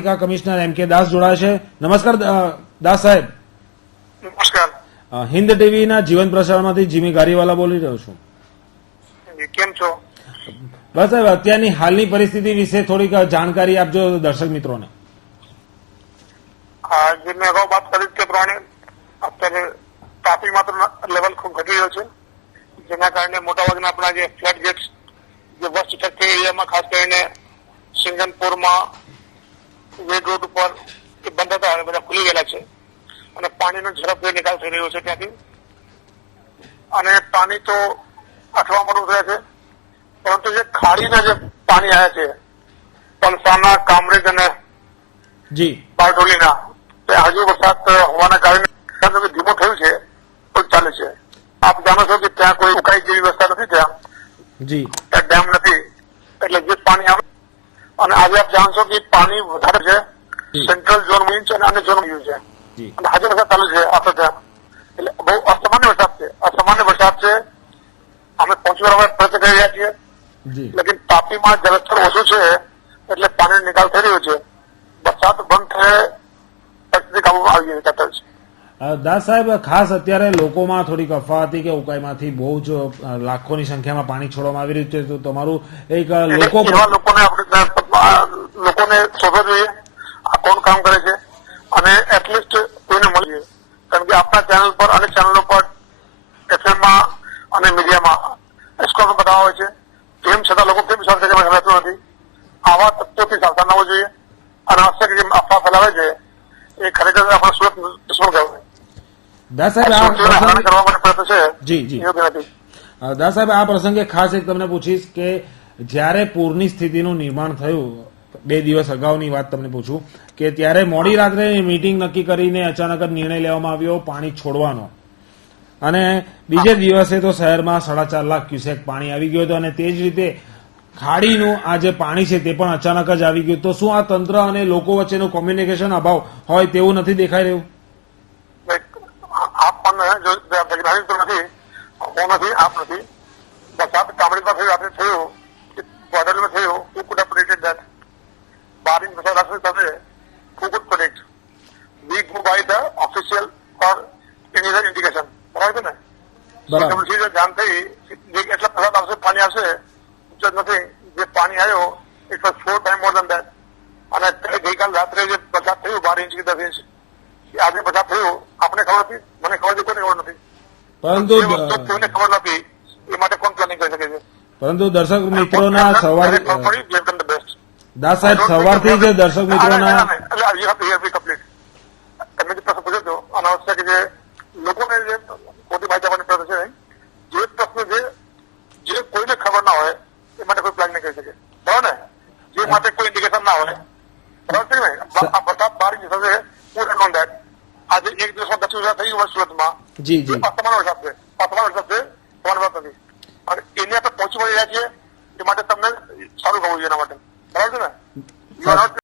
Commissioner એમ કે દાસ જોડાયા છે. નમસ્કાર દાસ સાહેબ. નમસ્કાર. હિન્દ ટીવીના જીવન પ્રસારણમાંથી જીમી ગારીવાલા બોલી રહ્યો છું. કેમ છો? બસ સાહેબ, અત્યારની હાલની પરિસ્થિતિ વિશે થોડીક જાણકારી આપજો દર્શક મિત્રોને. જે મેં અગાઉ વાત કરી તે પ્રમાણે અત્યારે તાપી માત્ર લેવલ ખૂબ ઘટી રહ્યો છે, જેના કારણે મોટાભાગના આપણા જે ફ્લડ ગેટ્સ જે વર્સ્ટ ઇફેક્ટ એરિયામાં ખાસ કરીને સિંગનપુરમાં વેડ રોડ ઉપર એ બંધ હતા, હવે બધા ખુલી ગયેલા છે અને પાણીનો ઝડપથી નિકાલ થઈ રહ્યો છે ત્યાંથી. અને પાણી તો અઠવા મોડું થયા છે, પરંતુ જે ખાડીના જે પાણી આવ્યા છે પલસાના, કામરેજ અને જી બારડોલીના, તે હજુ વરસાદ હોવાના કારણે ધીમું થયું છે તો ચાલે છે. આપ જાણો છો કે ત્યાં કોઈ ઉકાઈ જેવી વ્યવસ્થા નથી, ત્યાં ડેમ નથી, એટલે જે પાણી આવે. અને આજે આપ જાણશો કે પાણી વધારે છે, સેન્ટ્રલ ઝોન ઇંચ અને અન્ય ઝોન છે, અને હજુ વરસાદ ચાલુ છે આપણે ત્યાં. એટલે બહુ અસામાન્ય વરસાદ છે, અસામાન્ય વરસાદ છે. અમે પહોંચવા પ્રયત્ન કરી રહ્યા છીએ, લેકિન તાપીમાં જળસ્તર ઓછું છે એટલે પાણીનો નિકાલ થઈ રહ્યો છે. વરસાદ બંધ થયે પરિસ્થિતિ કાબુમાં આવી ગઈ છે. દાસ સાહેબ, ખાસ અત્યારે લોકોમાં થોડીક અફવા હતી કે ઉકાઈમાંથી બહુ જ લાખોની સંખ્યામાં પાણી છોડવામાં આવી રહ્યું છે, તો તમારું એક લોકોને શોધવા જોઈએ આ કોણ કામ કરે છે, અને એટલીસ્ટ કોઈને મળીએ. કારણ કે આપણા ચેનલ પર અને ચેનલો પર એફએમમાં અને મીડિયામાં એસ્કોર બતાવવા હોય છે, તેમ છતાં લોકો કેમ વિશ્વાસ કરે રહેતું નથી. આવા તત્વોથી સાવધાન હોવું જોઈએ, અને અવશ્ય જે અફવા ફેલાવે છે એ ખરેખર આપણા સુરત દુશ્મન કહેવાય. દાસ સાહેબ, આ પ્રસંગે ખાસ એક તમને પૂછીશ કે જ્યારે પૂરની સ્થિતિનું નિર્માણ થયું, 2 દિવસ અગાઉની વાત તમને પૂછું કે ત્યારે મોડી રાત્રે મીટિંગ નક્કી કરીને અચાનક જ નિર્ણય લેવામાં આવ્યો પાણી છોડવાનો, અને બીજે દિવસે તો શહેરમાં 4.5 લાખ ક્યુસેક પાણી આવી ગયું હતું, અને તે જ રીતે ખાડીનું આ જે પાણી છે તે પણ અચાનક જ આવી ગયું. તો શું આ તંત્ર અને લોકો વચ્ચેનું કોમ્યુનિકેશન અભાવ હોય તેવું નથી દેખાઈ રહ્યું? આપ પણ વૈજ્ઞાનિક તો નથી, હું નથી, આપ નથી. વરસાદ કામરેજમાં થયું, આપણે થયું, બોર્ડરમાં થયું, who could have predicted that? Barring the surface, who could predict? We go by the official or any other indication. બરાબર છે ને? જાણ થઈ એટલા વરસાદ આવશે, પાણી આવશે નથી. જે પાણી આવ્યો it was 4 times more than that. અને ગઈકાલ રાત્રે જે વરસાદ થયું 12 ઇંચ કે 10 ઇંચ, આજે વરસાદ થયું, આપણે ખબર હતી, મને ખબર છે, કોઈને ખબર નથી. પરંતુ કોઈને ખબર નથી, એ માટે કોણ પ્લાનિંગ કરી શકે છે? પરંતુ દર્શક મિત્રોના સવાર દાસ સાહેબ, સવારથી જ દર્શક મિત્રોના તમે જે પ્રશ્ન પૂછ્યો હતો અનાવશ્યક જે લોકોને જે ખોટી માહિતી આપવાની પ્રયત્ન છે, જે પ્રશ્ન જે કોઈને ખબર ના હોય એ માટે કોઈ પ્લાન નહીં કરી શકે, બરાબર ને? જે માટે કોઈ ઇન્ડિકેશન ના હોય, બરાબર છે ને? આ બધા 12 ઇંચ થશે, હું ઓન દેટ. આજે એક દિવસમાં 10 વરસાદ થઈ ગયું સુરતમાં, અસમાન વરસાદ છે, અસમાન વરસાદ છે, સવાન વરસાદ નથી. અને એને આપણે પહોંચી વળી રહ્યા છીએ, એ માટે તમને સારું કરવું જોઈએ એના માટે.